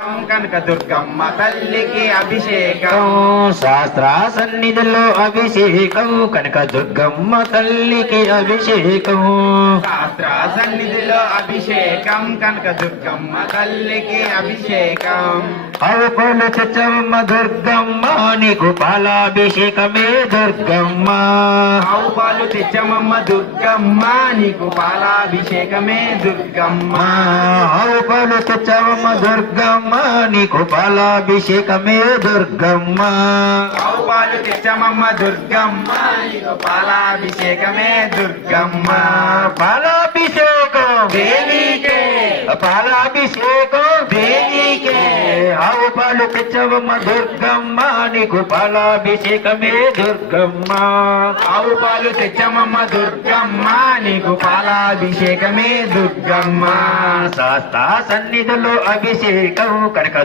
కనక దుర్గమ్మ తల్లికి అభిషేకం. శాస్త్ర సన్నిధిలో అభిషేకం. కనుక దుర్గమ్మ తల్లికి అభిషేకం. శాస్త్ర సన్నిధిలో అభిషేకం. కనక దుర్గమ్మ తల్లికి అభిషేకం. అవుపలు చచ్చమ్మ దుర్గమ్మ నీకు పాలాభిషేకమే దుర్గమ్మ. ఆవు పాలు తెచ్చమమ్మ దుర్గమ్మ నీకు పాలాభిషేకమే దుర్గమ్మ. అవుపలు చచ్చమ్మ దుర్గమ్మ. నీకు పాలాభిషేకమే దుర్గమ్మ. పాలు తెచ్చమమ్మ దుర్గమ్మ నీకు పాలాభిషేకమే దుర్గమ్మ. పాలాభిషేకం. పాలాభిషేకం దేవికే ఆవు పాలు తెచ్చవమ్మ దుర్గమ్మ నీకు పాలాభిషేకమే దుర్గమ్మ. ఆవు పాలు తెచ్చమమ్మ దుర్గమ్మ నీకు పాలాభిషేకమే దుర్గమ్మ. శాస్తా సన్నిధిలో అభిషేకం కనుక